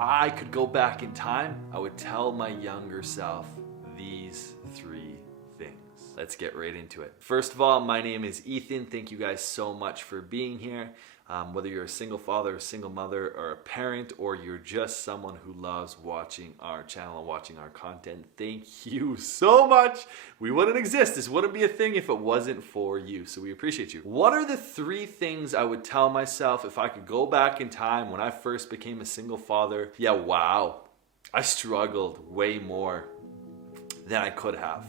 I could go back in time, I would tell my younger self these 3 things. Let's get right into it. First of all, my name is Ethan. Thank you guys so much for being here. Whether you're a single father, a single mother, or a parent, or you're just someone who loves watching our channel and watching our content, thank you so much. We wouldn't exist. This wouldn't be a thing if it wasn't for you. So we appreciate you. What are the 3 things I would tell myself if I could go back in time when I first became a single father? Yeah, wow. I struggled way more than I could have.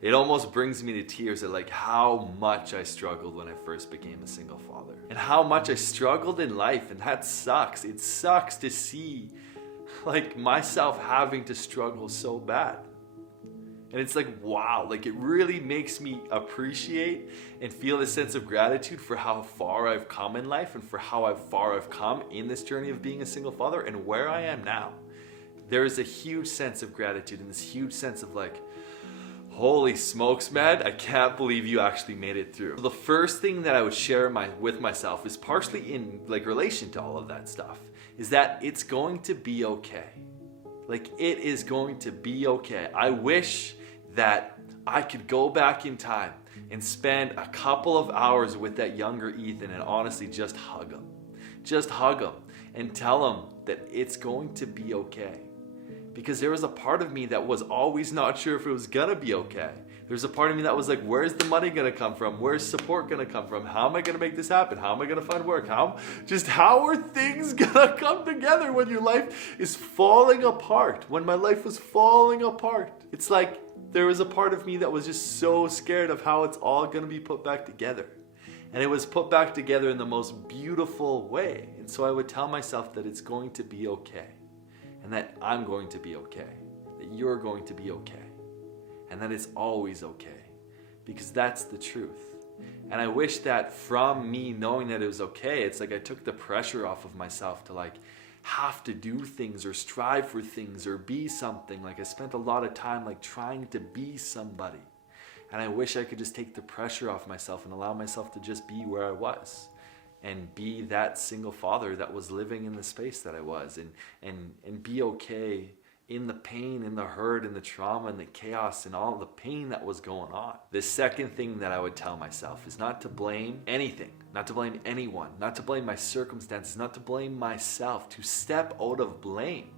It almost brings me to tears at like how much I struggled when I first became a single father. And how much I struggled in life, and that sucks. It sucks to see like myself having to struggle so bad. And it's like, wow, like it really makes me appreciate and feel a sense of gratitude for how far I've come in life and for how far I've come in this journey of being a single father and where I am now. There is a huge sense of gratitude and this huge sense of like, holy smokes, man, I can't believe you actually made it through. The first thing that I would share with myself is partially in like relation to all of that stuff, is that it's going to be okay. Like it is going to be okay. I wish that I could go back in time and spend a couple of hours with that younger Ethan and honestly just hug him. Just hug him and tell him that it's going to be okay. Because there was a part of me that was always not sure if it was gonna be okay. There's a part of me that was like, where's the money gonna come from? Where's support gonna come from? How am I gonna make this happen? How am I gonna find work? How are things gonna come together when your life is falling apart? When my life was falling apart. It's like there was a part of me that was just so scared of how it's all gonna be put back together. And it was put back together in the most beautiful way. And so I would tell myself that it's going to be okay. And that I'm going to be okay, that you're going to be okay, and that it's always okay, because that's the truth. And I wish that from me knowing that it was okay, it's like I took the pressure off of myself to like have to do things or strive for things or be something. Like I spent a lot of time like trying to be somebody. And I wish I could just take the pressure off myself and allow myself to just be where I was. And be that single father that was living in the space that I was, and be okay in the pain and the hurt and the trauma and the chaos and all the pain that was going on. The second thing that I would tell myself is not to blame anything, not to blame anyone, not to blame my circumstances, not to blame myself, to step out of blame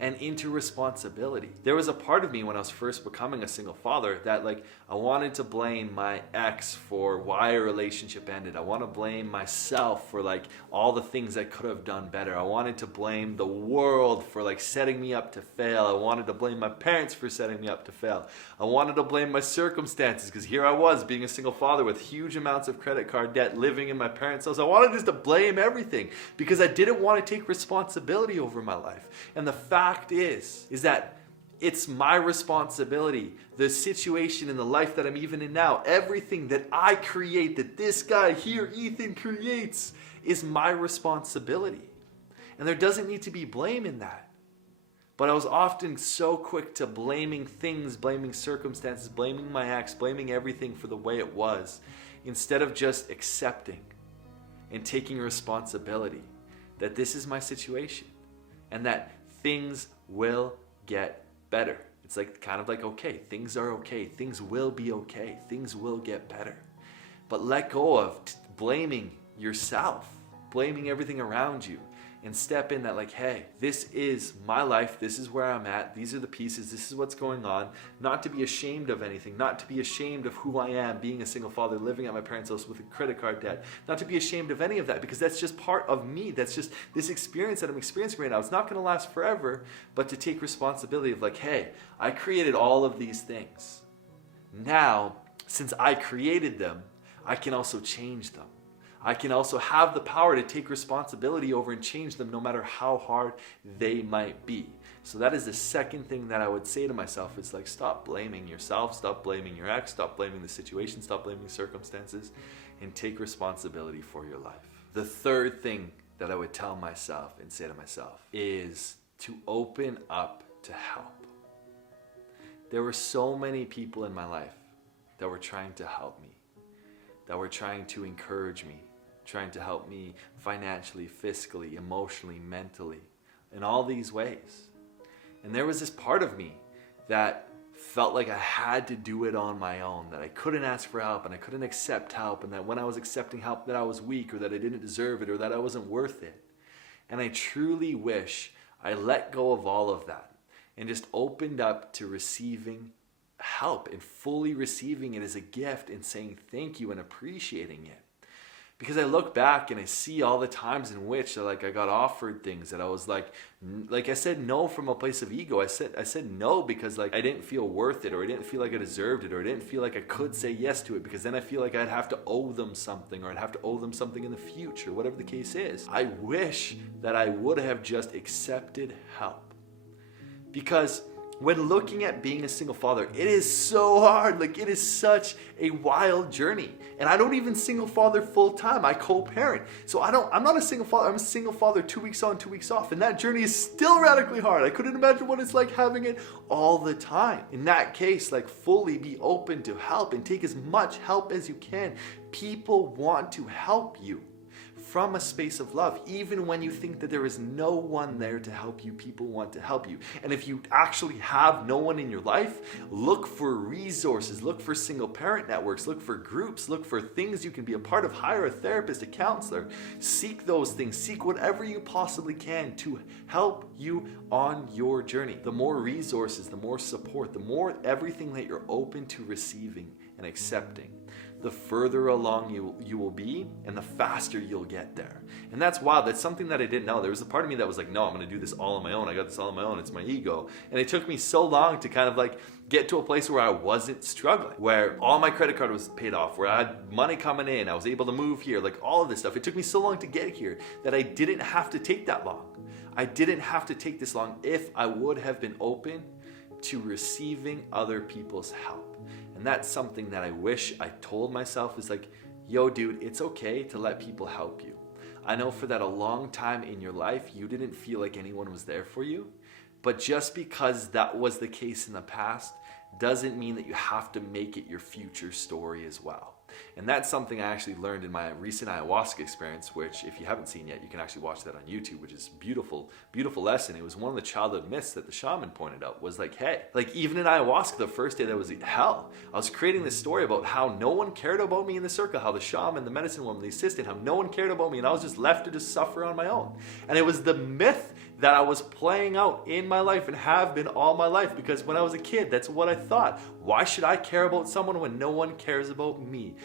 and into responsibility. There was a part of me when I was first becoming a single father that like I wanted to blame my ex for why a relationship ended. I want to blame myself for like all the things I could have done better. I wanted to blame the world for like setting me up to fail. I wanted to blame my parents for setting me up to fail. I wanted to blame my circumstances because here I was being a single father with huge amounts of credit card debt, living in my parents' house. I wanted just to blame everything because I didn't want to take responsibility over my life. And the fact is that it's my responsibility. The situation in the life that I'm even in now, everything that I create, that this guy here, Ethan, creates, is my responsibility. And there doesn't need to be blame in that. But I was often so quick to blaming things, blaming circumstances, blaming my ex, blaming everything for the way it was, instead of just accepting and taking responsibility that this is my situation and that things will get better. It's like kind of like, okay, things are okay. Things will be okay. Things will get better. But let go of blaming yourself, blaming everything around you, and step in that like, hey, this is my life. This is where I'm at. These are the pieces. This is what's going on. Not to be ashamed of anything. Not to be ashamed of who I am, being a single father, living at my parents' house with a credit card debt. Not to be ashamed of any of that because that's just part of me. That's just this experience that I'm experiencing right now. It's not going to last forever, but to take responsibility of like, hey, I created all of these things. Now, since I created them, I can also change them. I can also have the power to take responsibility over and change them no matter how hard they might be. So that is the second thing that I would say to myself. It's like, stop blaming yourself, stop blaming your ex, stop blaming the situation, stop blaming circumstances, and take responsibility for your life. The third thing that I would tell myself and say to myself is to open up to help. There were so many people in my life that were trying to help me, that were trying to encourage me, trying to help me financially, fiscally, emotionally, mentally, in all these ways. And there was this part of me that felt like I had to do it on my own, that I couldn't ask for help and I couldn't accept help, and that when I was accepting help that I was weak or that I didn't deserve it or that I wasn't worth it. And I truly wish I let go of all of that and just opened up to receiving help and fully receiving it as a gift and saying thank you and appreciating it. Because I look back and I see all the times in which I got offered things that I was like I said no from a place of ego. I said no because I didn't feel worth it, or I didn't feel like I deserved it, or I didn't feel like I could say yes to it, because then I feel like I'd have to owe them something, or I'd have to owe them something in the future, whatever the case is. I wish that I would have just accepted help. Because when looking at being a single father, it is so hard. It is such a wild journey. And I don't even single father full time. I co-parent. So I'm not a single father. I'm a single father 2 weeks on, 2 weeks off. And that journey is still radically hard. I couldn't imagine what it's like having it all the time. In that case, fully be open to help and take as much help as you can. People want to help you from a space of love. Even when you think that there is no one there to help you, people want to help you. And if you actually have no one in your life, look for resources, look for single parent networks, look for groups, look for things you can be a part of, hire a therapist, a counselor. Seek those things, seek whatever you possibly can to help you on your journey. The more resources, the more support, the more everything that you're open to receiving and accepting, the further along you will be and the faster you'll get there. And that's wild. That's something that I didn't know. There was a part of me that was like, no, I'm going to do this all on my own. I got this all on my own. It's my ego. And it took me so long to kind of get to a place where I wasn't struggling, where all my credit card was paid off, where I had money coming in, I was able to move here, all of this stuff. It took me so long to get here that I didn't have to take that long. I didn't have to take this long if I would have been open to receiving other people's help. And that's something that I wish I told myself, is yo dude, it's okay to let people help you. I know for that a long time in your life, you didn't feel like anyone was there for you. But just because that was the case in the past doesn't mean that you have to make it your future story as well. And that's something I actually learned in my recent ayahuasca experience, which if you haven't seen yet, you can actually watch that on YouTube, which is beautiful, beautiful lesson. It was one of the childhood myths that the shaman pointed out, was hey, even in ayahuasca, the first day that was hell, I was creating this story about how no one cared about me in the circle, how the shaman, the medicine woman, the assistant, how no one cared about me, and I was just left to just suffer on my own. And it was the myth that I was playing out in my life and have been all my life, because when I was a kid, that's what I thought. Why should I care about someone when no one cares about me?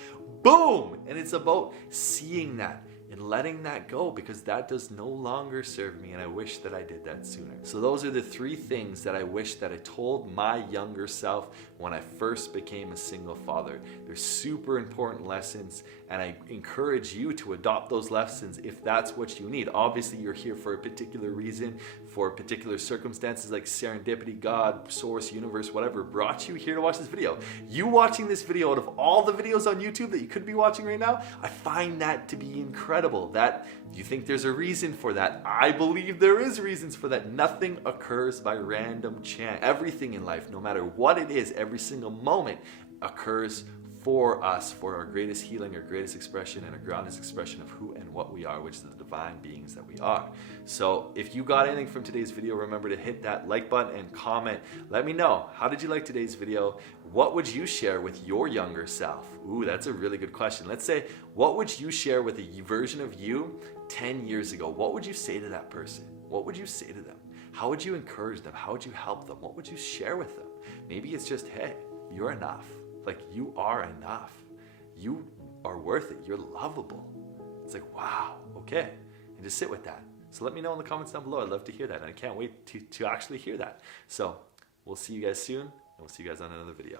Boom! And it's about seeing that and letting that go, because that does no longer serve me, and I wish that I did that sooner. So those are the 3 things that I wish that I told my younger self when I first became a single father. They're super important lessons, and I encourage you to adopt those lessons if that's what you need. Obviously, you're here for a particular reason, for particular circumstances, like serendipity, God, source, universe, whatever brought you here to watch this video. You watching this video out of all the videos on YouTube that you could be watching right now, I find that to be incredible. That you think there's a reason for that. I believe there is reasons for that. Nothing occurs by random chance. Everything in life, no matter what it is, every single moment occurs for us, for our greatest healing, our greatest expression, and our greatest expression of who and what we are, which is the divine beings that we are. So if you got anything from today's video, remember to hit that like button and comment. Let me know, how did you like today's video? What would you share with your younger self? Ooh, that's a really good question. Let's say, what would you share with a version of you 10 years ago? What would you say to that person? What would you say to them? How would you encourage them? How would you help them? What would you share with them? Maybe it's just, hey, you're enough. You are enough. You are worth it. You're lovable. It's wow, okay. And just sit with that. So let me know in the comments down below. I'd love to hear that. And I can't wait to actually hear that. So we'll see you guys soon, and we'll see you guys on another video.